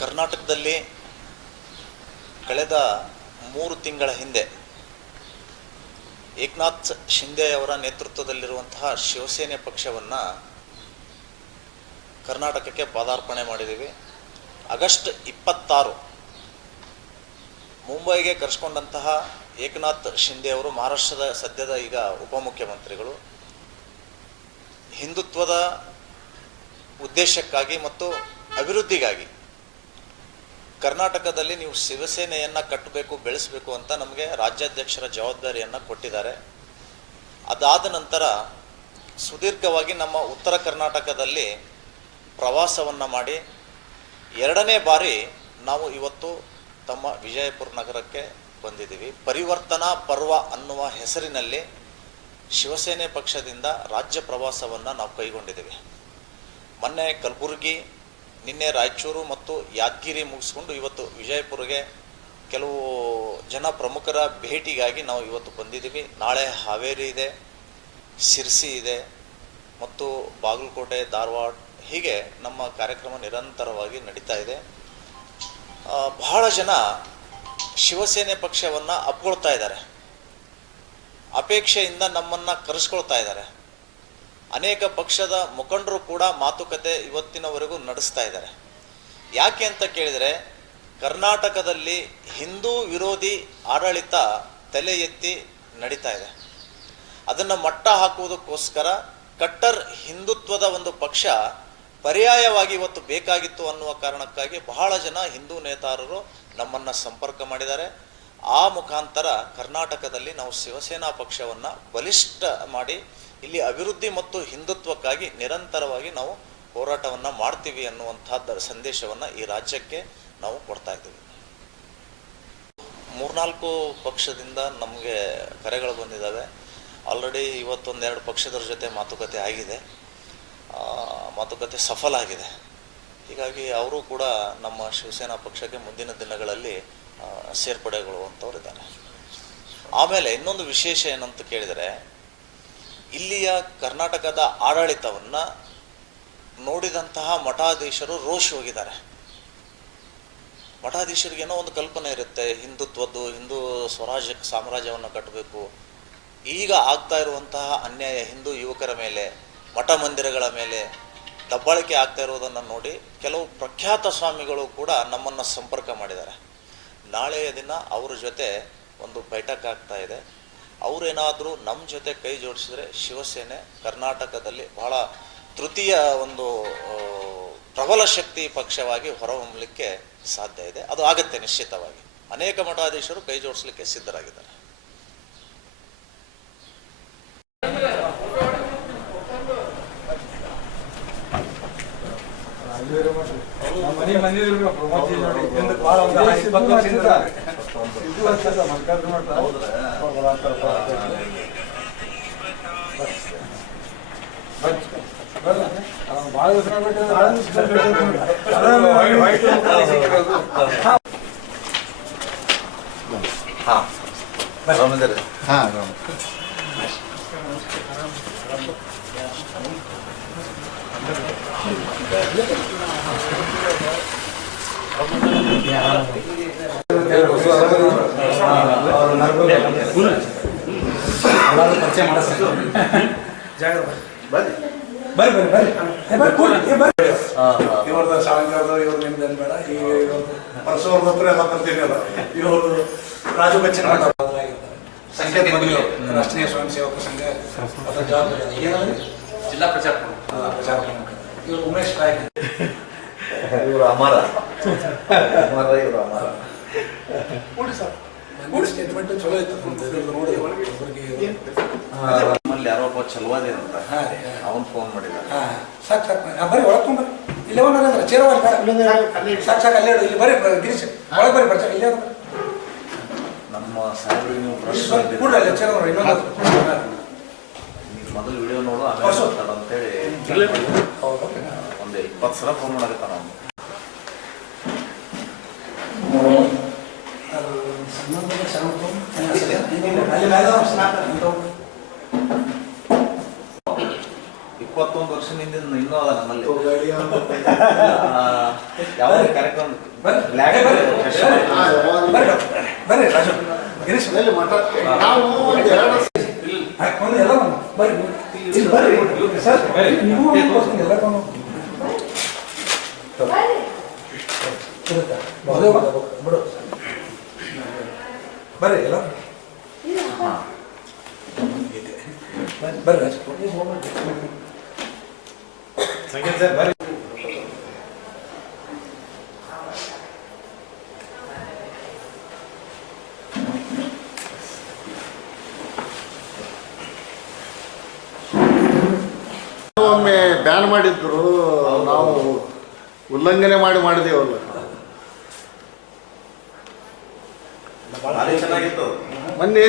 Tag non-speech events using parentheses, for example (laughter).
ಕರ್ನಾಟಕದಲ್ಲಿ ಕಳೆದ ಮೂರು ತಿಂಗಳ ಹಿಂದೆ ಏಕನಾಥ್ ಶಿಂದೆ ಅವರ ನೇತೃತ್ವದಲ್ಲಿರುವಂತಹ ಶಿವಸೇನೆ ಪಕ್ಷವನ್ನು ಕರ್ನಾಟಕಕ್ಕೆ ಪಾದಾರ್ಪಣೆ ಮಾಡಿದ್ದೀವಿ. ಆಗಸ್ಟ್ ಇಪ್ಪತ್ತಾರು ಮುಂಬೈಗೆ ಕರೆಸ್ಕೊಂಡಂತಹ ಏಕನಾಥ್ ಶಿಂದೆ ಅವರು ಮಹಾರಾಷ್ಟ್ರದ ಸದ್ಯದ ಈಗ ಉಪಮುಖ್ಯಮಂತ್ರಿಗಳು. ಹಿಂದುತ್ವದ ಉದ್ದೇಶಕ್ಕಾಗಿ ಮತ್ತು ಅಭಿವೃದ್ಧಿಗಾಗಿ ಕರ್ನಾಟಕದಲ್ಲಿ ನೀವು ಶಿವಸೇನೆಯನ್ನು ಕಟ್ಟಬೇಕು, ಬೆಳೆಸಬೇಕು ಅಂತ ನಮಗೆ ರಾಜ್ಯಾಧ್ಯಕ್ಷರ ಜವಾಬ್ದಾರಿಯನ್ನು ಕೊಟ್ಟಿದ್ದಾರೆ. ಅದಾದ ನಂತರ ಸುದೀರ್ಘವಾಗಿ ನಮ್ಮ ಉತ್ತರ ಕರ್ನಾಟಕದಲ್ಲಿ ಪ್ರವಾಸವನ್ನು ಮಾಡಿ ಎರಡನೇ ಬಾರಿ ನಾವು ಇವತ್ತು ತಮ್ಮ ವಿಜಯಪುರ ನಗರಕ್ಕೆ ಬಂದಿದ್ದೀವಿ. ಪರಿವರ್ತನಾ ಪರ್ವ ಅನ್ನುವ ಹೆಸರಿನಲ್ಲಿ ಶಿವಸೇನೆ ಪಕ್ಷದಿಂದ ರಾಜ್ಯ ಪ್ರವಾಸವನ್ನು ನಾವು ಕೈಗೊಂಡಿದ್ದೀವಿ. ಮೊನ್ನೆ ಕಲಬುರಗಿ ನಿನ್ನೆ ರಾಯಚೂರು ಮತ್ತು ಯಾದಗಿರಿ ಮುಗಿಸ್ಕೊಂಡು ಇವತ್ತು ವಿಜಯಪುರಗೆ ಕೆಲವು ಜನ ಪ್ರಮುಖರ ಭೇಟಿಗಾಗಿ ನಾವು ಇವತ್ತು ಬಂದಿದ್ದೀವಿ. ನಾಳೆ ಹಾವೇರಿ ಇದೆ, ಶಿರ್ಸಿ ಇದೆ ಮತ್ತು ಬಾಗಲಕೋಟೆ, ಧಾರವಾಡ ಹೀಗೆ ನಮ್ಮ ಕಾರ್ಯಕ್ರಮ ನಿರಂತರವಾಗಿ ನಡೀತಾ ಇದೆ. ಬಹಳ ಜನ ಶಿವಸೇನೆ ಪಕ್ಷವನ್ನು ಅಪ್ಕೊಳ್ತಾ ಇದ್ದಾರೆ. ಅಪೇಕ್ಷೆಯಿಂದ ನಮ್ಮನ್ನು ಕರೆಸ್ಕೊಳ್ತಾ ಇದ್ದಾರೆ. ಅನೇಕ ಪಕ್ಷದ ಮುಖಂಡರು ಕೂಡ ಮಾತುಕತೆ ಇವತ್ತಿನವರೆಗೂ ನಡೆಸ್ತಾ ಇದ್ದಾರೆ. ಯಾಕೆ ಅಂತ ಕೇಳಿದರೆ, ಕರ್ನಾಟಕದಲ್ಲಿ ಹಿಂದೂ ವಿರೋಧಿ ಆಡಳಿತ ತಲೆ ಎತ್ತಿ ನಡೀತಾ ಇದೆ. ಅದನ್ನು ಮಟ್ಟ ಹಾಕುವುದಕ್ಕೋಸ್ಕರ ಕಟ್ಟರ್ ಹಿಂದುತ್ವದ ಒಂದು ಪಕ್ಷ ಪರ್ಯಾಯವಾಗಿ ಇವತ್ತು ಬೇಕಾಗಿತ್ತು ಅನ್ನುವ ಕಾರಣಕ್ಕಾಗಿ ಬಹಳ ಜನ ಹಿಂದೂ ನೇತಾರರು ನಮ್ಮನ್ನು ಸಂಪರ್ಕ ಮಾಡಿದ್ದಾರೆ. ಆ ಮುಖಾಂತರ ಕರ್ನಾಟಕದಲ್ಲಿ ನಾವು ಶಿವಸೇನಾ ಪಕ್ಷವನ್ನು ಬಲಿಷ್ಠ ಮಾಡಿ ಇಲ್ಲಿ ಅಭಿವೃದ್ಧಿ ಮತ್ತು ಹಿಂದುತ್ವಕ್ಕಾಗಿ ನಿರಂತರವಾಗಿ ನಾವು ಹೋರಾಟವನ್ನು ಮಾಡ್ತೀವಿ ಅನ್ನುವಂಥ ಸಂದೇಶವನ್ನು ಈ ರಾಜ್ಯಕ್ಕೆ ನಾವು ಕೊಡ್ತಾ ಇದ್ದೀವಿ. ಮೂರ್ನಾಲ್ಕು ಪಕ್ಷದಿಂದ ನಮಗೆ ಕರೆಗಳು ಬಂದಿದ್ದಾವೆ. ಆಲ್ರೆಡಿ ಇವತ್ತೊಂದೆರಡು ಪಕ್ಷದವ್ರ ಜೊತೆ ಮಾತುಕತೆ ಆಗಿದೆ. ಮಾತುಕತೆ ಸಫಲ ಆಗಿದೆ. ಹೀಗಾಗಿ ಅವರು ಕೂಡ ನಮ್ಮ ಶಿವಸೇನಾ ಪಕ್ಷಕ್ಕೆ ಮುಂದಿನ ದಿನಗಳಲ್ಲಿ ಆ, ಇದ್ದಾರೆ ಆಮೇಲೆ ಇನ್ನೊಂದು ವಿಶೇಷ ಏನಂತ ಕೇಳಿದರೆ ಇಲ್ಲಿಯ ಕರ್ನಾಟಕದ ಆಡಳಿತವನ್ನು ನೋಡಿದಂತಹ ಮಠಾಧೀಶರು ರೋಷ್ ಹೋಗಿದ್ದಾರೆ. ಮಠಾಧೀಶರಿಗೆ ಏನೋ ಒಂದು ಕಲ್ಪನೆ ಇರುತ್ತೆ ಹಿಂದುತ್ವದ್ದು ಹಿಂದೂ ಸ್ವರಾಜ್ಯ ಸಾಮ್ರಾಜ್ಯವನ್ನು ಕಟ್ಟಬೇಕು. ಈಗ ಆಗ್ತಾ ಇರುವಂತಹ ಅನ್ಯಾಯ ಹಿಂದೂ ಯುವಕರ ಮೇಲೆ ಮಠ ಮಂದಿರಗಳ ಮೇಲೆ ದಬ್ಬಾಳಿಕೆ ಆಗ್ತಾ ಇರುವುದನ್ನು ನೋಡಿ ಕೆಲವು ಪ್ರಖ್ಯಾತ ಸ್ವಾಮಿಗಳು ಕೂಡ ನಮ್ಮನ್ನು ಸಂಪರ್ಕ ಮಾಡಿದ್ದಾರೆ. ನಾಳೆಯ ದಿನ ಅವ್ರ ಜೊತೆ ಒಂದು ಬೈಠಕ್ ಆಗ್ತಾ ಇದೆ. ಅವರೇನಾದರೂ ನಮ್ಮ ಜೊತೆ ಕೈ ಜೋಡಿಸಿದ್ರೆ ಶಿವಸೇನೆ ಕರ್ನಾಟಕದಲ್ಲಿ ಬಹಳ ತೃತೀಯ ಒಂದು ಪ್ರಬಲ ಶಕ್ತಿ ಪಕ್ಷವಾಗಿ ಹೊರಹೊಮ್ಮಲಿಕ್ಕೆ ಸಾಧ್ಯ ಇದೆ. ಅದು ಆಗತ್ತೆ ನಿಶ್ಚಿತವಾಗಿ. ಅನೇಕ ಮಠಾಧೀಶರು ಕೈ ಜೋಡಿಸಲಿಕ್ಕೆ ಸಿದ್ಧರಾಗಿದ್ದಾರೆ ನಮ್ಮ ಮನೆ ಮಂದಿದ್ರು ಪ್ರಮೋದ್ ನೋಡಿ ಹಿಂದೆ ಭಾಳ ಒಂದು ಇಪ್ಪತ್ತು ವರ್ಷದಿಂದ ಇದು ವರ್ಷದ ಮಲ್ಕಾರ್ಜುನ ಮಠ ಭಾಳ ದಿವಸ ಹಾ ಆರಾಮಿದ್ದಾರೆ ಪರಿಚಯ ಬರ್ರಿ ಬರ್ರಿ ಬರ್ರಿ ಬರ್ರಿ ಬರ್ರಿ ಇವ್ರದ್ದು ಸಾಲಂಗಾರದು ಇವ್ರು ನಿಮ್ದು ಏನ್ ಬೇಡ ಈಗ ಇವ್ರದ್ದು ಪರಶುವ್ರದ್ದು ಹತ್ರ ಎಲ್ಲ ಬರ್ತೀನಿ ಅಲ್ಲ ಇವ್ರದ್ದು ರಾಜು ಬಚ್ಚನ್ ಸಂಖ್ಯೆ ಬಂದಿಲ್ಲ ರಾಷ್ಟ್ರೀಯ ಸ್ವಯಂ ಸೇವಕ ಸಂಘ ಅದರ ಜವಾಬ್ದಾರಿ. ಜಿಲ್ಲಾ ಪ್ರಚಾರ ಪ್ರಚಾರ ಪ್ರಮುಖ. ಇವ್ರು ಉಮೇಶ್ ರಾಯ್ (laughs) ಇವರು ಅಮರ. ಅಮರ ಇವರು ಅಮರ. ಕೂಡಿ ಸರ್. ಕೂಡಿ ಸ್ಟೇಟ್ಮೆಂಟ್ ಚಲೋ ಇತ್ತು ನೋಡಿ ನಮ್ಮಲ್ಲಿ ಯಾರೋ ಒಬ್ಬ ಚಲವಾದಿ ಅಂತ. ಹಾಂ ರೀ ಹಾಂ. ಅವನು ಫೋನ್ ಮಾಡಿದ ಹಾ, ಸಾಕು ಸಾಕು. ಬರ್ರಿ ಒಳಗೆ ತೊಗೊಂಬರ್ರಿ ಇಲ್ಲೇ ಒಂದ್ರೆ ಚೇರ್ ಒಳಗೆ ಬೇಡ ಸಾಕು ಸಾಕು ಅಲ್ಲೇ ಇಲ್ಲಿ ಬರ್ರಿ ಗಿರೀಶ್ ಒಳಗೆ ಬರ್ರಿ ಬರ್ತಾರೆ ಇಲ್ಲೇ ನಮ್ಮ ಸಾಹೇಬ್ರಿಗೆ ನೀವು ಪ್ರಶ್ನೆ ಅಲ್ಲೇ ಚೇರ್ ಇನ್ನೊಂದು ನೀವು ಮೊದಲು ವಿಡಿಯೋ ನೋಡು ಆಮೇಲೆ ಅಂತೇಳಿ. ಇಪ್ಪತ್ತು ಸಲ ಫೋನ್ ಮಾಡಕತ್ತಾನ ಅವನು. ಇಪ್ಪತ್ತೊಂದು ವರ್ಷದಿಂದ ಇನ್ನೂ ಅದ ನಮ್ಮಲ್ಲಿ. ಯಾವ ಕಾರ್ಯಕ್ರಮ ಬರ್ರಿ ರಾಜು. ಗಿರೀಶ್ ನಾವು ಬರ್ರಿ ಬರ್ರಿ. ಸರ್ ನೀವು ಎಲ್ಲ ಇರುತ್ತೆ. ಬಿಡು. ಬರ್ರಿ ಎಲ್ಲ. ಬರ್ರಿ ರಾಜು. ಒಮ್ಮೆ ಬ್ಯಾನ್ ಮಾಡಿದ್ರು ನಾವು ಉಲ್ಲಂಘನೆ ಮಾಡಿ ಮಾಡಿದೇವಲ್ಲ. ಚೆನ್ನಾಗಿತ್ತು ಮೊನ್ನೆ